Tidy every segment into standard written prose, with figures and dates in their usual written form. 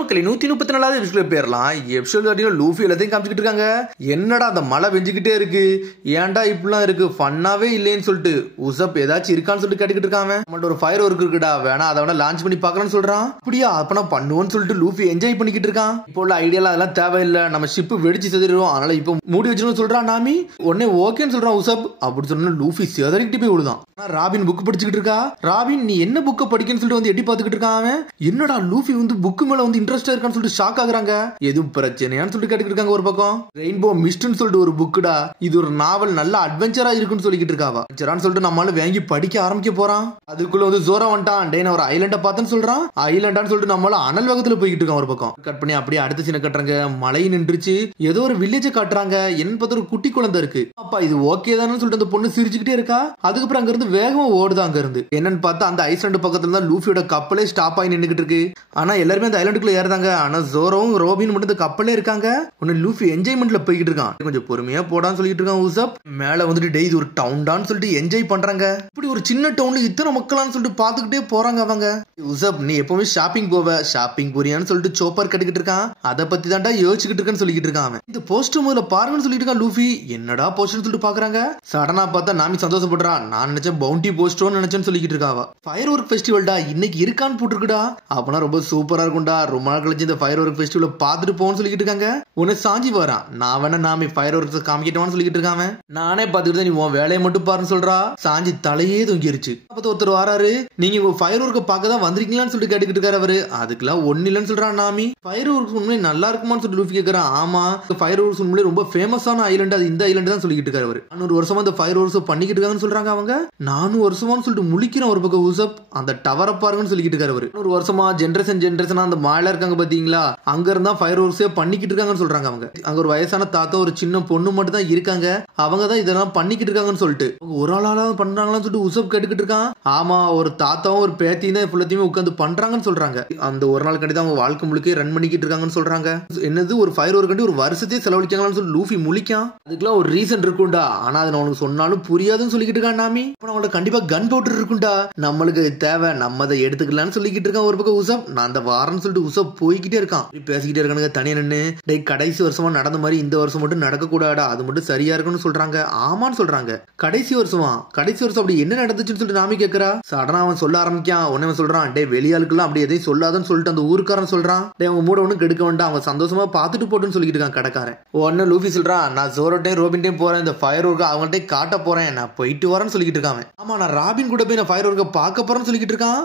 மக்களே 134வது எபிசோட்ல பேரலாம். எபிசோட் பார்த்தீங்கன்னா லூஃபி எல்லாத்தையும் காமிச்சிட்டு இருக்காங்க. என்னடா அந்த மழை வெஞ்சிக்கிட்டே இருக்கு, ஏன்டா இப்படிலாம் இருக்கு, ஃபன்னாவே இல்லைன்னு சொல்லிட்டு உசப் ஏதாச்சும் இருக்கான்னு சொல்லிட்டு கேட்டுக்கிட்டு இருக்காங்க. நம்மள்ட்ட ஒரு ஃபயர் ஒர்க் இருக்குடா, வேணா அதை வேணா லான்ச் பண்ணி பார்க்கலாம்னு சொல்றான். அப்படியா அப்பனா பண்ணுவோன்னு சொல்லிட்டு லூஃபி என்ஜாய் பண்ணிக்கிட்டு இருக்கான். இப்போ உள்ள ஐடியால அதெல்லாம் தேவையில்லை, நம்ம ஷிப் வெடிச்சு செதுருவோம், அதனால இப்போ மூடி வச்சிருன்னு சொல்றான் நாமி. உடனே ஓகேன்னு சொல்றான் உசப். அப்படி சொன்னா லூஃபி செதறிக்கிட்டு போய் விடுதான். ராபின் புக் படிச்சுக்கிட்டு இருக்கா. ராபின் நீ என்ன புக்கை படிக்கன்னு சொல்லிட்டு வந்து எட்டி பார்த்துக்கிட்டு இருக்கான். என்னடா லூஃபி வந்து புக்கு மேல வந்து இன்ட்ரெஸ்டா இருக்கான்னு சொல்லிட்டு ஷாக் ஆகுறாங்க. எதுவும் பிரச்சனையான்னு சொல்லிட்டு கேட்டுக்கிட்டு இருக்காங்க. ஒரு பக்கம் ரெயின்போ மிஸ்ட்னு சொல்லிட்டு ஒரு புக்குடா, இது ஒரு நாவல், நல்ல அட்வென்ச்சரா இருக்குன்னு சொல்லிக்கிட்டு இருக்காவா. அட்வென்ச்சரான்னு சொல்லிட்டு நம்மளால வாங்கி படிக்க ஆரம்பிக்க போறான். அதுக்குள்ள வந்து ஜோரா வந்துட்டான். டே நான் ஒரு ஐலண்ட பார்த்தேன்னு சொல்றான். ஐலண்டான்னு சொல்லிட்டு நம்மளால அனல் வேகத்துல போய்கிட்டு இருக்கான். ஒரு பக்கம் கட் பண்ணி அப்படியே அடுத்த சீனை கட்டுறாங்க. மழை நின்றுச்சு, ஏதோ ஒரு வில்லேஜ் காட்டுறாங்க. என்னன்னு பார்த்தா ஒரு குட்டி குழந்தை இருக்கு. அப்பா இது ஓகே தானு சொல்லிட்டு அந்த பொண்ணு சிரிச்சுக்கிட்டே இருக்கா. அதுக்கப்புறம் அங்க இருந்து வேகமா ஓடுதான். அங்க இருந்து என்னன்னு பார்த்தா அந்த ஐஸ்லாண்டு பக்கத்துல தான் லூஃபியோட கப்பலே ஸ்டாப் ஆகி நின்றுகிட்டு இருக்கு. ஆனா எல்லாருமே அந்த ஐலாண்டுக்குள்ள ஏறாங்க. ஆனா ஜோரோவும் ரோபின் மட்டும் கப்பலே இருக்காங்க. உடனே லூஃபி என்ஜாய்மெண்ட்ல போய்கிட்டு இருக்கான். கொஞ்சம் பொறுமையா போடான்னு சொல்லிட்டு இருக்கான் உசப். மேல வந்துட்டு டே இது ஒரு டவுன் தான் சொல்லிட்டு என்ஜாய் பண்றாங்க. இப்படி ஒரு சின்ன டவுன்ல இத்தனை மக்களான்னு சொல்லிட்டு பாத்துக்கிட்டே போறாங்க அவங்க. உசப் நீ எப்பவுமே ஷாப்பிங் போவ, ஷாப்பிங் போறியான்னு சொல்லிட்டு சோப்பர் கட்டிக்கிட்டு இருக்கான். அதை பத்தி தான்டா யோசிச்சுக்கிட்டு இருக்கான்னு சொல்லிட்டு இருக்கான். இந்த போஸ்டர் முதல்ல பாருங்கன்னு சொல்லிட்டு இருக்கான் லூஃபி. என்னடா போஸ்டர்னு சொல்லிட்டு பாக்குறாங்க. சடனா பார்த்தா நாமி சந்தோஷப்படுறான். நான் நினைச்சேன் பவுண்டி போஸ்டர்னு நினைச்சேன்னு சொல்லிக்கிட்டு இருக்காவா. ஃபயர் ஒர்க் ஃபெஸ்டிவல்டா இன்னைக்கு இருக்கான்னு போட்டுருக்குடா. அப்பனா ரொம்ப சூப்பரா இருக்கும்டா. ரொம்ப நாள் கழிச்சு இந்த ஃபயர் ஒர்க் ஃபெஸ்டிவல் பார்த்துட்டு போன்னு சொல்லிட்டு இருக்காங்க. உன்னை சாஞ்சி வரான். நான் வேணா நாமி ஃபயர் ஒர்க் காமிக்கிட்டவான்னு சொல்லிட்டு இருக்காங்க. நானே பார்த்துக்கிட்டு நீ உன் வேலையை மட்டும் பாருன்னு சொல்றா. சாஞ்சி தலையே தொங்கிருச்சு. அப்ப ஒருத்தர் வராரு. நீங்க உங்க ஃபயர் ஒர்க்கை பார்க்க தான் வந்திருக்கீங்களான்னு சொல்லிட்டு கேட்டுக்கிட்டு இருக்காரு அவரு. அதுக்கெல்லாம் ஒன்னு இல்லைன்னு சொல்றான் நாமி. ஃபயர் ஒர்க்ஸ் உண்மையை நல்லா இருக்குமான்னு சொல்லிட்டு லூஃபி கேட்கறான். ஆமா ஃபயர் ஒர்க்ஸ் உண்மையிலே ரொம்ப ஃபேமஸான ஐலண்ட், அது இந்த ஐலண்ட் தான் சொல்லிட்டு இருக்காரு அவரு. 400 வருஷமா அந்த ஃபயர் ஒர்க்ஸ் பண்ணிக்கிட்டு இருக்காங்கன்னு சொல்றாங்க அவங்க. 400 வருஷமான்னு சொல்லிட்டு முழிக்கிறான் ஒரு பக்கம் உசப். அந்த டவரை பாருங்கன்னு சொல்லிட்டு இருக்காரு அவரு. 100 வருஷமா ஜெனரேஷன் அந்த மாயில இருக்காங்க பாத்தீங்களா, அங்க இருந்தா ஃபயர் ஒர்க்ஸே பண்ணிக்கிட்டு இருக்காங்கன்னு சொல்றாங்க அவங்க. அங்க ஒரு வயசான தாத்தா ஒரு சின்ன பொண்ணு மட்டும் தான் இருக்காங்க. அவங்க தான் இதெல்லாம் பண்ணிக்கிட்டு இருக்காங்கன்னு சொல்லிட்டு ஒரு ஆளால பண்றாங்களான்னு சொல்லிட்டு உசப் கேட்டுக்கிட்டு இருக்கான். ஆமா ஒரு தாத்தாவும் ஒரு பேத்தியும் தான் ஃபுல்லத்தையுமே உட்காந்து பண்றாங்கன்னு சொல்றாங்க. அந்த ஒரு நாள் கண்டிப்பா அவங்க வாழ்க்கை முழுக்க ரன் பண்ணிக்கிட்டு இருக்காங்கன்னு சொல்றாங்க. என்னது ஒரு ஃபயர் ஒர்க் கண்டி ஒரு வருஷத்தையே செலவழிக்காங்கன்னு சொல்லி லூஃபி முழிக்கான். அதுக்கெல்லாம் ஒரு ரீசன் இருக்கும்டா, ஆனா அதை நான் உனக்கு சொன்னாலும் புரியாதுன்னு சொல்லிக்கிட்டு இருக்கான் நாமி. அவங்களோட கண்டிப்பா கன் பவுடர் இருக்கும்டா, நம்மளுக்கு தேவை, நம்ம அதை எடுத்துக்கலாம்னு சொல்லிக்கிட்டு இருக்கான் ஒரு பக்கம் உசப். நான் அந்த வாரம்னு சொல்லிட்டு உசப் போய்கிட்டே இருக்கான். பேசிக்கிட்டே இருக்கானுங்க தனியா நின்று. டே கடைசி வருஷமா நடந்த மாதிரி இந்த வருஷம் மட்டும் நடக்க கூடாடா, அது மட்டும் சரியா இருக்குன்னு சொல்றாங்க. ஆமான்னு சொல்றாங்க. கடைசி வருஷம் அப்படி என்ன நடந்துச்சுன்னு சொல்லிட்டு நாமி கேட்கறா. சடனா அவன் சொல்ல ஆரம்பிக்கான். உடனே சொல்றான் டே வெளியாளுக்கெல்லாம் அப்படி எதையும் சொல்லாதன்னு சொல்லிட்டு அந்த ஊருக்காரன் சொல்றான். டே அவங்க மூட ஒண்ணு கெடுக்க வேண்டாம், அவன் சந்தோஷமா பாத்துட்டு போட்டுன்னு சொல்லிட்டு இருக்கான் கடைக்காரன். உடனே லூஃபி சொல்றான் நான் ஜோரோட்டையும் ரோபின்டையும் போறேன், இந்த ஃபயர் ஒர்க் அவங்கள்ட்ட காட்ட போறேன், நான் போயிட்டு வரேன்னு சொல்லிட்டு இருக்கான். ஆமா நான் ராபின் கூட போய் நான் ஃபயர் ஒர்க்கை பார்க்க போறேன்னு சொல்லிட்டு இருக்கான்.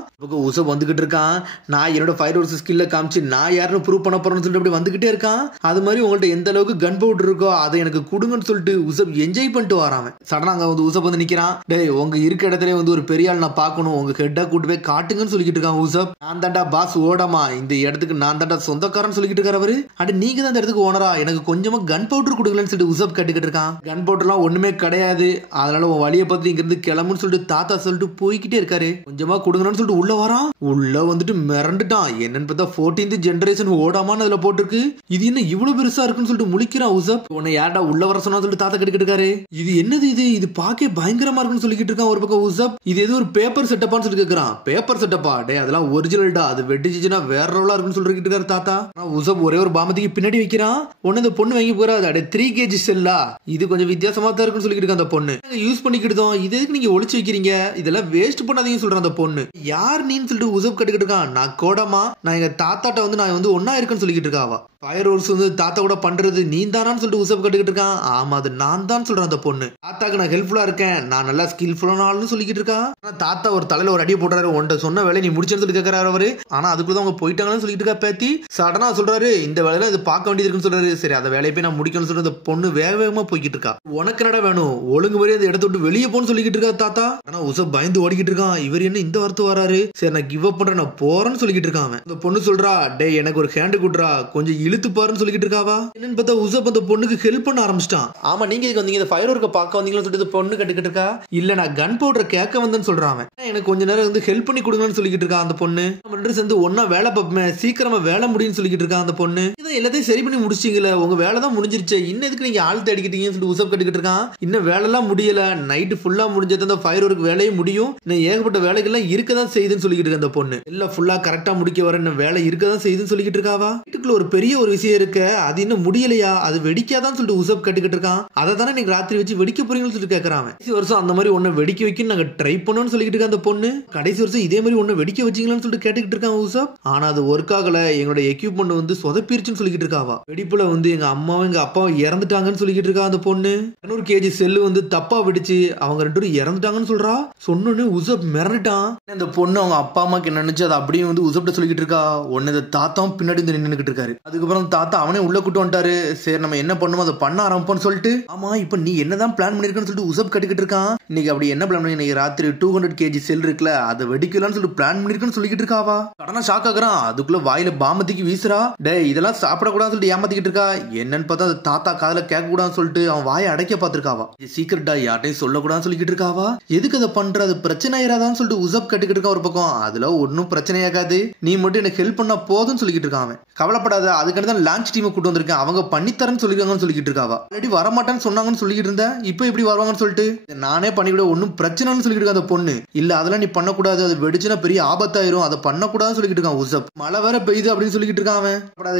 உசப் வந்துகிட்டு இருக்கான். நான் என்னோட ஃபயர் ஒர்க் ஸ்கில்ல காமிச்சு நான் யாருன்னு ப்ரூவ் பண்ண போறேன்னு சொல்லிட்டு அப்படி வந்துகிட்டே இருக்கான். அது மாதிரி உங்கள்ட்ட எந்த அளவுக்கு கன் பவுடர் இருக்கோ அதை எனக்கு கொடுங்கன்னு சொல்லிட்டு உசப் என்ஜாய் பண்ணிட்டு வரான். சடனா அங்க வந்து உசப் வந்து நிக்கிறான். டேய் உங்க இருக்க இடத்துல வந்து ஒரு பெரிய ஆள் நான் பார்க்கணும், உங்க ஹெட்டா கூட்டு போய் காட்டுங்கன்னு சொல்லிட்டு இருக்கான் உசப். நான் தாண்டா பாஸ் ஓடமா, இந்த இடத்துக்கு நான் தாண்டா சொந்தக்காரன்னு சொல்லிட்டு இருக்காரு அவரு. அண்ட் நீங்க தான் இந்த இடத்துக்கு ஓனரா, எனக்கு கொஞ்சமா கன் பவுடர் கொடுக்கலன்னு சொல்லிட்டு உசப் கேட்டுக்கிட்டு இருக்கான். கன் பவுடர்லாம் ஒண்ணுமே கிடையாது, அதனால உன் வழியை பத்தி இங்க இருந்து கிளம்புன்னு சொல்லிட்டு தாத்தா சொல்லிட்டு போய்கிட்டே இருக்காரு. கொஞ்சமா கொடுங்கன்னு சொல்லிட்டு உள்ள வரான். உள்ள வந்துட்டு மிரண்டுட்டான். என்னன்னு பார்த்தா 14th ஜெனரேஷன் ஓடாமான்னு அதுல போட்டுருக்கு. இது என்ன இவ்வளவு பெருசா இருக்குன்னு சொல்லிட்டு முழிக்கிறான் உசப். உன்னை யாரா உள்ள வர சொன்னா சொல்லிட்டு தாத்தா கேட்டுக்கிட்டு இருக்காரு. இது என்னது இது பாக்க பயங்கரமா இருக்குன்னு சொல்லிக்கிட்டு இருக்கான் ஒரு பக்கம் உசப். இது ஏதோ ஒரு பேப்பர் செட்டப்பான்னு சொல்லி கேட்கறான். பேப்பர் செட்டப்பா? டே அதெல்லாம் ஒரிஜினல்டா, அது வெட்டிச்சுன்னா வேற லெவலா இருக்குன்னு சொல்லிட்டு இருக்காரு தாத்தா. உசப் ஒரே ஒரு பாமத்துக்கு பின்னாடி வைக்கிறான். உடனே இந்த பொண்ணு வாங்கி போறா. அது 3 kg செல்லா, இது கொஞ்சம் வித்தியாசமா தான் இருக்குன்னு சொல்லிட்டு இருக்க அந்த பொண்ணு. யூஸ் பண்ணிக்கிட்டோம், இது எதுக்கு நீங்க ஒளிச்சு வைக்கிறீங்க, இதெல்லாம் வேஸ்ட் பண்ணாதீங்கன்னு சொல்ற அந்த பொண்ணு. யார் நீன்னு சொல்லிட்டு உசப் கட்டுக்கிட்டு இருக்கான். நான் கோடமா, நான் எங்க தாத்தாட்ட வந்து நான் வந்து ஒன்னா இருக்குன்னு சொல்லிக்கிட்டு இருக்காவா. ஃபயர் ஒர்க்ஸ் வந்து தாத்தா கூட பண்றது நீ தானான்னு சொல்லிட்டு உசப் கட்டுக்கிட்டு இருக்கான். ஆமா அது நான் தான் சொல்றேன் அந்த பொண்ணு. தாத்தாக்கு நான் ஹெல்ப்ஃபுல்லா இருக்கேன், நான் நல்லா ஸ்கில்ஃபுல்லான ஆளுன்னு சொல்லிக்கிட்டு இருக்கான். தாத்தா ஒரு தலையில ஒரு அடியை போடுறாரு. உன்ட்ட சொன்ன வேலை நீ முடிச்சேன்னு சொல்லி கேட்கறாரு அவரு. ஆனா அதுக்குள்ள அவங்க போயிட்டாங்கன்னு சொல்லிட்டு இருக்கா பேத்தி. சடனா சொல்றாரு இந்த வேலையில இது பார்க்க வேண்டியது இருக்குன்னு சொல்றாரு. சரி அந்த வேலையை போய் நான் முடிக்கணும்னு சொல்லிட்டு அந்த பொண்ணு வேக வேகமா போய்கிட்டு இருக்கா. உனக்கு என்னடா வேணும், ஒழுங்கு மாதிரி அந்த இடத்த விட்டு வெளியே போன்னு சொல்லிக்கிட்டு இருக்கா தாத்தா. ஆனா உசப் பயந்து ஓடிக்கிட்டு இருக்கான். இவர் என்ன இந்த வார்த்தை வராரு. சரி நான் கிவ் அப் பண்றேன், நான் போறேன்னு சொல்லிக்கிட்டு இருக்கான். அந்த பொண்ணு சொல்றா டே எனக்கு ஒரு ஹேண்டு குடுறா, கொஞ்சம் இழுத்து பாருன்னு சொல்லிட்டு இருக்காவா. என்னன்னு பார்த்தா உசப் அந்த பொண்ணுக்கு ஹெல்ப் பண்ண ஆரம்பிச்சிட்டான். ஆமா, நீங்க இதுக்கு வந்தீங்க, இந்த ஃபயர் ஒர்க்கை பார்க்க வந்தீங்கன்னு சொல்லிட்டு பொண்ணு கட்டுக்கிட்டு இருக்கா. இல்ல, நான் கன் பவுடரை கேட்க வந்தேன்னு சொல்றான். எனக்கு கொஞ்ச நேரம் வந்து ஹெல்ப் பண்ணி கொடுங்கன்னு சொல்லிட்டு இருக்கா அந்த பொண்ணு. நம்ம சேர்ந்து ஒன்னா வேலை பார்ப்போமே, சீக்கிரமா வேலை முடியும்னு சொல்லிட்டு இருக்கா அந்த பொண்ணு. இதை எல்லாத்தையும் சரி பண்ணி முடிச்சிட்டீங்களே, உங்க வேலை தான் முடிஞ்சிருச்சு, இன்னும் எதுக்கு நீங்க ஆள் தேடிக்கிட்டீங்கன்னு சொல்லிட்டு உசப் கட்டுக்கிட்டு இருக்கான். இன்னும் வேலை எல்லாம் முடியல, நைட்டு ஃபுல்லா முடிஞ்சது அந்த ஃபயர் ஒர்க் வேலையும் முடியும், இன்னும் ஏகப்பட்ட வேலைகள்லாம் இருக்கதான் செய்யுதுன்னு சொல்லிட்டு இருக்க அந்த பொண்ணு. எல்லாம் ஃபுல்லா கரெக்டா முடிக்க வர இன்னும் வேலை இருக்கதான் செய்யுதுன்னு சொல்லிட்டு இருக்காவா. வீட்டுக்குள்ள ஒரு பெரிய ஒரு விஷயம் இருக்க, அது இன்னும் முடியலையா, அது வெடிக்காதான் சொல்லிட்டு உசப் கட்டுக்கிட்டு இருக்கான். அதை தானே நீங்க ராத்திரி வச்சு வெடிக்க போறீங்கன்னு சொல்லிட்டு கேட்கறான். கடைசி வருஷம் அந்த மாதிரி ஒண்ணு வெடிக்க வைக்க நாங்க ட்ரை பண்ணோம்னு சொல்லிட்டு இருக்க அந்த பொண்ணு. கடைசி வருஷம் இதே மாதிரி ஒண்ணு வெடிக்க வச்சீங்களான்னு சொல்லிட்டு கேட்டுக்கிட்டு இருக்கான் உசப். ஆனா அது ஒர்க் ஆகல, எங்களோட எக்யூப்மெண்ட் வந்து சொதப்பிருச்சுன்னு சொல்லிட்டு இருக்காவா. வெடிப்புல வந்து எங்க அம்மாவும் எங்க அப்பாவும் இறந்துட்டாங்கன்னு சொல்லிட்டு இருக்கா அந்த பொண்ணு. 200 kg செல்லு வந்து தப்பா வெடிச்சு அவங்க 2 பேரும் இறந்துட்டாங்கன்னு சொல்றா. சொன்னோன்னு உசப் மிரண்டுட்டான். அந்த பொண்ணு அவங்க அப்பா அம்மாக்கு என்ன நினைச்சு அதை அப்படியே வந்து உசப்ட்ட சொல்லிட்டு இருக்கா. ஒன்னு இந்த தாத்தாவும் பின்னாடி வந்து நின்னுக்கிட்டு இருக்காரு. அதுக்கப்புறம் தாத்தா அவனே உள்ள கூட்டு வந்துட்டாரு. சரி நம்ம என்ன பண்ணுமோ அதை பண்ண ஆரம்பிப்போம்னு சொல்லிட்டு. ஆமா, இப்ப நீ என்னதான் பிளான் பண்ணிருக்கன்னு சொல்லிட்டு உசப் கட்டிக்கிட்டு இருக்கான். இன்னைக்கு அப்படி என்ன பிளான் பண்ணி, இன்னைக்கு ராத்திரி 200 kg செல் இருக்குல்ல, அதை வெடிக்கலாம்னு சொல்லிட்டு பிளான் பண்ணிருக்கன்னு சொல்லிட்டு இருக்காவா. கடனா ஷாக் ஆகுறான். அதுக்குள்ள வாயில பாம்பத்திக்கு வீசுறா. டே இதெல்லாம் சாப்பிடக்கூடாதுன்னு சொல்லிட்டு ஏமாத்திக்கிட்டு இருக்கா. என்னன்னு பார்த்தா அந்த தாத்தா காதுல கேட்க கூடாதுன்னு சொல்லிட்டு அவன் வாயை அடைக்க பாத்துருக்காவா. சீக்கிரட்டா யார்ட்டையும் சொல்லக்கூடாதுன்னு சொல்லிட்டு இருக்காவா. எதுக்கு அதை பண்றது, பிரச்சனை ஆயிராதான்னு சொல்லிட்டு உசப் கட்டிக்கிட்டு இருக்கா ஒரு பக்கம். அதுல ஒன்னும் பிரச்சனை ஆகாது, நீ மட்டும் எனக்கு ஹெல்ப் பண்ணா போதும்னு சொல்லிட்டு இருக்கான். கவலைப்படாத, அதுக்காண்டி தான் லான்ச் டீமை கூட்டு வந்திருக்கேன், அவங்க பண்ணித்தரேன்னு சொல்லிருக்காங்கன்னு சொல்லிட்டு இருக்காவா. ஆல்ரெடி வரமாட்டான்னு சொன்னாங்கன்னு சொல்லிட்டு இருந்தேன், இப்போ எப்படி வருவாங்கன்னு சொல்லிட்டு நானே பண்ணிவிட ஒன்னும் பிரச்சனைன்னு சொல்லிட்டு இருக்கா அந்த பொண்ணு. இல்ல அதெல்லாம் நீ பண்ணக்கூடாது, அது வெடிச்சுனா பெரிய ஆபத்தாயிரும், அதை பண்ணக்கூடாதுன்னு சொல்லிட்டு இருக்கான் உசப். மழை வேற பெய்யுது அப்படின்னு சொல்லிட்டு இருக்கான்.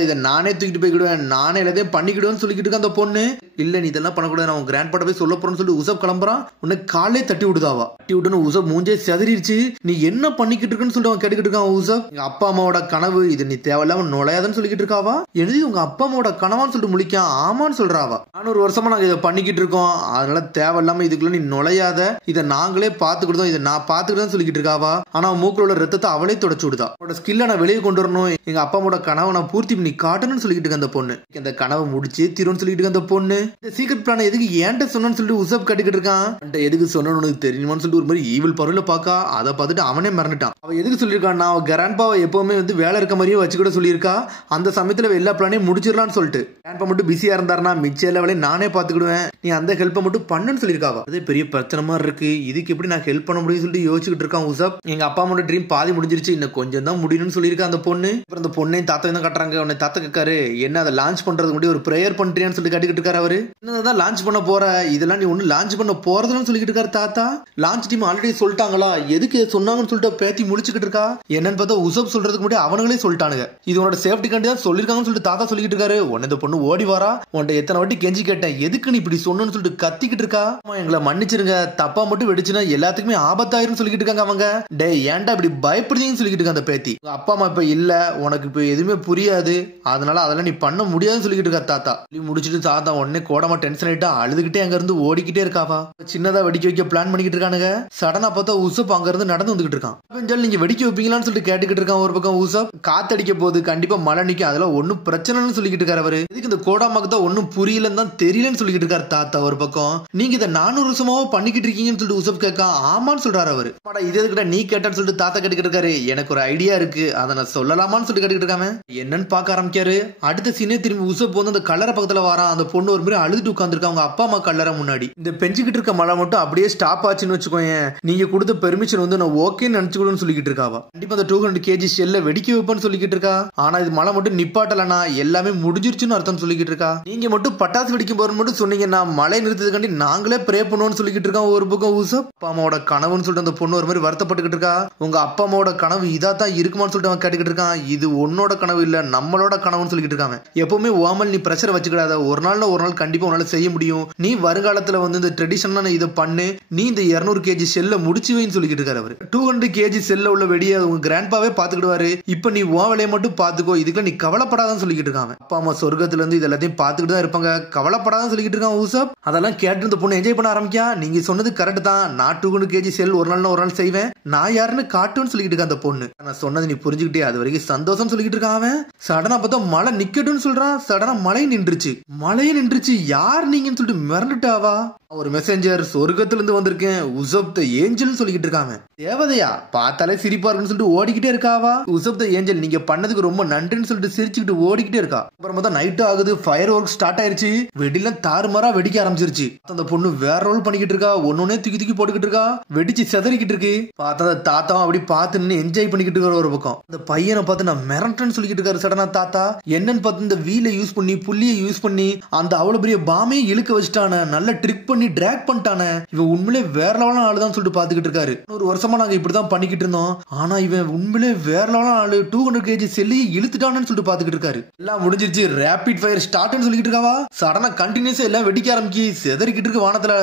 இதை நானே தூக்கிட்டு போய்க்கிடுவேன், நானே எல்லாத்தையும் பண்ணிக்கிடுவேன்னு சொல்லிட்டு இருக்கான் அந்த பொண்ணு. இல்ல நீ இதெல்லாம் பண்ணக்கூடாது, நான் கிராண்ட் பாட்ட போய் சொல்ல போறேன்னு சொல்லிட்டு உசப் கிளம்புறான். உன்னை காலே தட்டி விடுதாவா. தட்டி விட்டுன்னு உசப் மூஞ்சே செதறிடுச்சு. நீ என்ன பண்ணிக்கிட்டு இருக்குன்னு சொல்லிட்டு அவன் கேட்டுக்கிட்டு இருக்கான் உசப். எங்க அப்பா அம்மாவோட கனவு இது, நீ தேவையில்லாம நுழையாதுன்னு சொல்லிட்டு இருக்காவா. எழுதி உங்க அப்பா அம்மாவோட கனவான்னு சொல்லிட்டு முழிக்கான். ஆமான்னு சொல்றாவா. 400 வருஷமா நாங்க இதை பண்ணிக்கிட்டு இருக்கோம், அதனால தேவையில்லாம இதுக்குள்ள நீ நுழையாத, இதை நாங்களே பாத்துக்கிட்டோம், இதை நான் பாத்துக்கிட்டேன்னு சொல்லிட்டு இருக்காவா. ஆனா மூக்குள்ள உள்ள ரத்தத்தை அவளே தொடச்சு விடுதா. அவனோட ஸ்கில்ல நான் வெளியே கொண்டு வரணும், எங்க அப்பா அம்மாவோட கனவை நான் பூர்த்தி பண்ணி காட்டணும்னு சொல்லிட்டு இருக்க அந்த பொண்ணு. இந்த கனவை முடிச்சு தீரும்னு சொல்லிட்டு இருக்க அந்த பொண்ணு. இந்த சீக்ரெட் பிளான் எதுக்கு ஏன்ட்ட சொன்னு சொல்லிட்டு உசப் கட்டிக்கிட்டு இருக்கான். எதுக்கு சொன்னு உனக்கு தெரியுமான்னு சொல்லிட்டு ஒரு மாதிரி ஈவில் பருவல பாக்கா. அதை பார்த்துட்டு அவனே மறந்துட்டான். அவ எதுக்கு சொல்லியிருக்கான், அவ கிராண்ட்பாவை எப்பவுமே வந்து வேலை இருக்க மாதிரியே வச்சுக்கிட்ட சொல்லியிருக்கா. அந்த சமயத்துல எல்லா பிளானையும் முடிச்சிடலாம்னு சொல்லிட்டு. கிராண்ட்பா மட்டும் பிஸியா இருந்தாருன்னா மிச்ச எல்லா வேலையும் நானே பாத்துக்கிடுவேன், நீ அந்த ஹெல்ப்பை மட்டும் பண்ணுன்னு சொல்லியிருக்காவா. அதே பெரிய பிரச்சனை மாதிரி இருக்கு, இதுக்கு எப்படி நான் ஹெல்ப் பண்ண முடியும்னு சொல்லிட்டு யோசிச்சுட்டு இருக்கான் உசப். எங்க அப்பா அம்மாவோட ட்ரீம் பாதி முடிஞ்சிருச்சு, இன்னும் கொஞ்சம் தான் முடியும்னு சொல்லியிருக்கா அந்த பொண்ணு. அப்புறம் அந்த பொண்ணையும் தாத்தாவையும் தான் கட்டுறாங்க. உன்னை தாத்தா கேட்காரு, என்ன அதை லான்ச் பண்றதுக்கு முன்னாடி ஒரு ப்ரேயர் பண்றியான்னு சொல்லிட்டு கட்டிக்கிட்டு இருக்காரு அவரு. என்னதான் லான்ச் பண்ண போற, இதெல்லாம் நீ ஒண்ணு லான்ச் பண்ண போறதுன்னு சொல்லிட்டு இருக்காரு தாத்தா. லான்ச் டீம் ஆல்ரெடி சொல்லிட்டாங்களா, எதுக்கு சொன்னாங்கன்னு சொல்லிட்டு பேத்தி முடிச்சுக்கிட்டு இருக்கா. என்னன்னு பார்த்தா உசப் சொல்றதுக்கு முன்னாடி அவனுங்களே சொல்லிட்டானுங்க, இது உன்னோட சேஃப்டி கண்டி தான் சொல்லிருக்காங்கன்னு சொல்லிட்டு தாத்தா சொல்லிட்டு இருக்காரு. உன்னை இந்த பொண்ணு ஓடி வரா, உன்ட்ட எத்தனை வாட்டி கெஞ்சி கேட்டேன், எதுக்கு நீ இப்படி சொன்னு சொல்லிட்டு கத்திக்கிட்டு இருக்கா. எங்களை மன்னிச்சிருங்க, தப்பா மட்டும் வெடிச்சுன்னா எல்லாத்துக்குமே ஆபத்தாயிரும் சொல்லிட்டு இருக்காங்க அவங்க. டே ஏன்டா இப்படி பயப்படுறீங்கன்னு சொல்லிட்டு இருக்க அந்த பேத்தி. அப்பா அம்மா இப்ப இல்ல, உனக்கு இப்ப எதுவுமே புரியாது, அதனால அதெல்லாம் நீ பண்ண முடியாதுன்னு சொல்லிட்டு இருக்கா தாத்தா. முடிச்சுட்டு தாத்தா உடனே கோடமா டென்ஷன் ஆயிட்டா, அழுதுகிட்டே அங்க இருந்து ஓடிக்கிட்டே இருக்காவா. சின்னதா வெடிக்க வைக்க பிளான் பண்ணிக்கிட்டு இருக்கானுங்க. சடனா பார்த்தா உசப் அங்க இருந்து நடந்து வந்துகிட்டு இருக்கான். நீங்க வெடிக்க வைப்பீங்களான்னு சொல்லிட்டு கேட்டுக்கிட்டு இருக்கான் ஒரு பக்கம் உசப். காத்தடிக்க போது கண்டிப்பா மழை நிக்கும், அதெல்லாம் ஒன்னும் பிரச்சனைன்னு சொல்லிக்கிட்டு இருக்காரு அவரு. இதுக்கு இந்த கோடாமாக்கு தான் ஒன்னும் புரியலன்னு தான் தெரியலன்னு சொல்லிட்டு இருக்காரு தாத்தா ஒரு பக்கம். நீங்க இதை 400 வருஷமாவோ பண்ணிக்கிட்டு இருக்கீங்கன்னு சொல்லிட்டு உசப் கேட்கா. ஆமான்னு சொல்றாரு அவரு. இது எதுக்கிட்ட நீ கேட்டான்னு சொல்லிட்டு தாத்தா கேட்டுக்கிட்டு இருக்காரு. எனக்கு ஒரு ஐடியா இருக்கு, அதை நான் சொல்லலாமான்னு சொல்லிட்டு கேட்டுக்கிட்டு இருக்காம என்னன்னு பாக்க ஆரம்பிக்காரு. அடுத்த சீனே திரும்பி உசப் வந்து அந்த கல்லறை பக்கத்துல வரான். அந்த பொண்ணு ஒரு மாதிரி அழுதுட்டு உட்காந்துருக்கா அவங்க அப்பா அம்மா கல்லறை முன்னாடி. இந்த பெஞ்சுக்கிட்டு இருக்க மழை மட்டும் அப்படியே ஸ்டாப் ஆச்சுன்னு வச்சுக்கோங்க, நீங்க கொடுத்த பெர்மிஷன் வந்து நான் ஓகேன்னு நினைச்சுக்கணும்னு சொல்லிக்கிட்டு இருக்காவா. கண்டிப்பா அந்த 200 kg செல்ல வெடிக்க வைப்பேன்னு சொல்லிக்கிட்டு இருக்கா. ஆனா இது மழை மட்டும் நிப்பாட்டலனா எல்லாமே முடிஞ்சிருச்சுன்னு அர்த்தம் சொல்லிக்கிட்டு இருக்கா. நீங்க மட்டும் பட்டாசு வெடிக்க போறன்னு மட்டும் சொன்னீங்கன்னா மழை நிறுத்ததுக்காண்டி நாங்களே ப்ரே பண்ணுவோம்னு சொல்லிக்கிட்டு இருக்கான் ஒரு பக்கம் உசப். அப்பா அம்மாவோட கனவுன்னு சொல்லிட்டு அந்த பொண்ணு ஒரு மாதிரி வருத்தப்பட்டுக்கிட்டு இருக்கா. உங்க அப்பா அம்மாவோட கனவு இதா தான் இருக்குமான்னு சொல்லிட்டு அவன் கேட்டுக்கிட்டு இருக்கான். இது உன்னோட கனவு இல்ல, நம்மளோட கனவுன்னு சொல்லிக்கிட்டு இருக்காங்க. எப்பவுமே ஓமல் நீ பிரஷர் வச்சுக்கிடாத, ஒரு நாள்னா ஒரு நாள் கண்டிப்பா உன்னால செய்ய முடியும். நீ வருங்காலத்துல வந்து இந்த ட்ரெடிஷனலான இதை பண்ணு, நீ இந்த 200 kg செல்ல முடிச்சு வைன்னு சொல்லிக்கிட்டு இருக்காரு அவரு. 200 kg செல்ல உள்ள வெடியை உங்க கிராண்ட்பாவே பாத்துக்கிடுவாரு. இப்ப நீ உன் வேலையை மட்டும் பாத்துக்கோ, இதுக்கு நீ கவலைப்படாதான் சொல்லிக்கிட்டு இருக்காங்க. அப்பா அம்மா சொர்க்கத்துல இருந்து இது எல்லாத்தையும் பாத்துக்கிட்டு தான் இருப்பாங்க, கவலைப்படாதான் சொல்லிக்கிட்டு இருக்கான் உசப். அதெல்லாம் கேட்டு இந்த பொண்ணு என்ஜாய் பண்ண ஆரம்பிக்கா. நீங்க சொன்னது கரெக்ட் தான், நான் 200 kg செல் ஒரு நாள்னா ஒரு நாள் செய்வேன், நான் யாருன்னு காட்டுன்னு சொல்லிக்கிட்டு இருக்க அந்த பொண்ணு. நான் சொன்னது நீ புரிஞ்சுக்கிட்டே, அது வரைக்கும் சந்தோஷம் சொல்லிக்கிட்டு இருக்கான் அவன். சடனா பார்த்தா மழை நிக்கட்டும்னு சொல்றான். சடனா மழை நின்றுச்சு. மழையே நின்றுச்சு. யார் நீங்கன்னு சொல்லிட்டு மிரண்டுட்டாவா. ஒரு மெசேஞ்சர் சொர்க்கத்துல இருந்து வந்திருக்கேன் உசப் த ஏஞ்சல் சொல்லிக்கிட்டு இருக்காங்க. தேவதையா பார்த்தாலே சிரிப்பா இருக்குன்னு சொல்லிட்டு ஓடிக்கிட்டே இருக்காவா. உசப் த ஏஞ்சல் நீங்க பண்ணதுக்கு ரொம்ப நன்றின்னு சொல்லிட்டு சிரிச்சுக்கிட்டு ஓடிக்கிட்டே இருக்கா. அப்புறமா தான் நைட் ஆகுது, ஃபயர் ஒர்க் ஸ்டார்ட் ஆயிருச்சு, வெடிலாம் தாறுமாறா வெடிக்க ஆரம்பிச்சிருச்சு. அந்த பொண்ணு வேற ரோல் பண்ணிக்கிட்டு இருக்கா, ஒன்னொன்னே தூக்கி தூக்கி போட்டுக்கிட்டு இருக்கா, வெடிச்சு செதறிக்கிட்டு இருக்கு. பார்த்தா அந்த தாத்தாவும் அப்படி பார்த்து நின்று என்ஜாய் பண்ணிக்கிட்டு இருக்க ஒரு பக்கம். அந்த பையனை பார்த்து நான் மிரட்டன்னு சொல்லிக்கிட்டு இருக்காரு. சடனா தாத்தா என்னன்னு பார்த்து இந்த வீலை யூஸ் பண்ணி புள்ளியை யூஸ் பண்ணி அந்த அவ்வளவு பெரிய பாமையை இழுக்க வச்சுட்டான, நல்ல ட்ரிக் பண்ணி டிராக் பண்ணிட்டானே, இவன் உண்மையிலே வேற லெவலான ஆளுதான் சொல்லிட்டு பாத்துக்கிட்டு இருக்காரு. ஒரு வருஷமா நாங்க இப்படிதான் பண்ணிக்கிட்டு இருந்தோம், ஆனா இவன் உண்மையிலே வேற லெவலான ஆளு, 200 kg செல்லியை இழுத்துட்டானு சொல்லிட்டு பாத்துக்கிட்டு இருக்காரு. எல்லாம் முடிஞ்சிருச்சு, ரேபிட் ஃபயர் ஸ்டார்ட்னு சொல்லிட்டு இருக்காவா. சடனா கண்டினியூஸா எல்லாம் வெடிக்க ஆரம்பிக்கி, செதறிக்கிட்டு இருக்கு வானத்துல,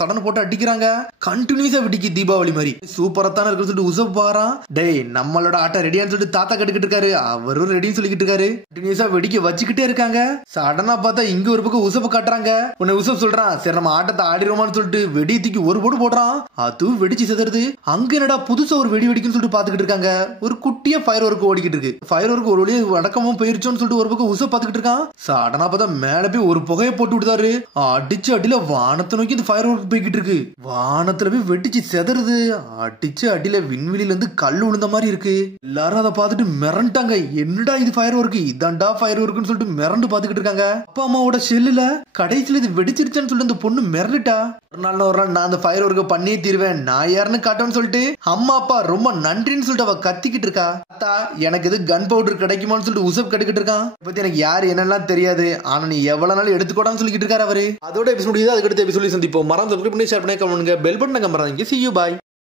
சடன போட்டு அடிக்கிறாங்க, கண்டினியூஸா வெடிக்கி தீபாவளி மாதிரி. சூப்பரா தானே இருக்கு சொல்லிட்டு உசப் பாரான். டேய் நம்மளோட ஆட்டம் ரெடியான்னு சொல்லிட்டு தாத்தா கட்டுக்கிட்டு இருக்காரு, அவரும் ரெடின்னு சொல்லிக்கிட்டு இருக்காரு. கண்டினியூஸா வெடிக்க வச்சுக்கிட்டே இருக்காங்க. சடனா பார்த்தா இங்க ஒரு பக்கம் உசப்ப காட்டுறாங்க. உன்னை உசப் சொல்றான், சரி நம்ம ஆட்டத்தை ஆடிரோமான்னு சொல்லிட்டு வெடி தூக்கி ஒரு போடு போடுறான், அதுவும் வெடிச்சு செதறது. அங்க என்னடா புதுசா ஒரு வெடி வெடிக்குன்னு சொல்லிட்டு பாத்துக்கிட்டு இருக்காங்க. ஒரு குட்டிய ஃபயர் ஒர்க் ஓடிக்கிட்டு இருக்கு. ஃபயர் ஒர்க் ஒரு வழியா அடக்கமும் போயிருச்சோன்னு சொல்லிட்டு ஒரு பக்கம் உசப் பாத்துக்கிட்டு இருக்கான். சடனா பார்த்தா மேல போய் ஒரு புகையை போட்டு விடுதாரு, அடிச்சு அடியில வானத்தை நோக்கி இந்த ஃபயர் ஒர்க் போய்கிட்டு இருக்கு. வானத்துல போய் வெடிச்சு செதறது, அடிச்சு அடியில விண்வெளியில இருந்து கல் விழுந்த மாதிரி இருக்கு. எல்லாரும் அதை பார்த்துட்டு மிரண்டாங்க, என்னடா இது ஃபயர் ஒர்க், இதான்டா ஃபயர் ஒர்க்னு சொல்லிட்டு மிரண்டு பாத்துக்கிட்டு இருக்காங்க. அப்பா அம்மாவோட செல்லுல கடைசியில இது வெடிச்சிருச்சுன்னு சொல்லிட்டு அந்த பொண்ணு மிரண்டுட்டா. ஒரு நாள் நான் அந்த ஃபயர் ஒர்க்க பண்ணியே தீருவேன், நான் யாருன்னு காட்டுவேன்னு சொல்லிட்டு அம்மா அப்பா ரொம்ப நன்றின்னு சொல்லிட்டு அவ கத்திக்கிட்டு இருக்கா. தாத்தா எனக்கு எது கன் பவுடர் கிடைக்குமான்னு சொல்லிட்டு உசப் கட்டுக்கிட்டு இருக்கான். பத்தி எனக்கு யாரு என்னெல்லாம் தெரியாது, ஆனா நீ எவ்வளவு நாள் எடுத்துக்கூடான்னு சொல்லிக்கிட்டு இருக்காரு அவரு. அதோட எபிசோட் இது, அதுக்கடுத்த எபிசோட் சந்திப்போம். மறந்து சப்ஸ்கிரைப் பண்ணி ஷேர் பண்ணி கமெண்ட் பண்ணுங்க, பெல் பட்டனை மறந்துங்க. See you, bye.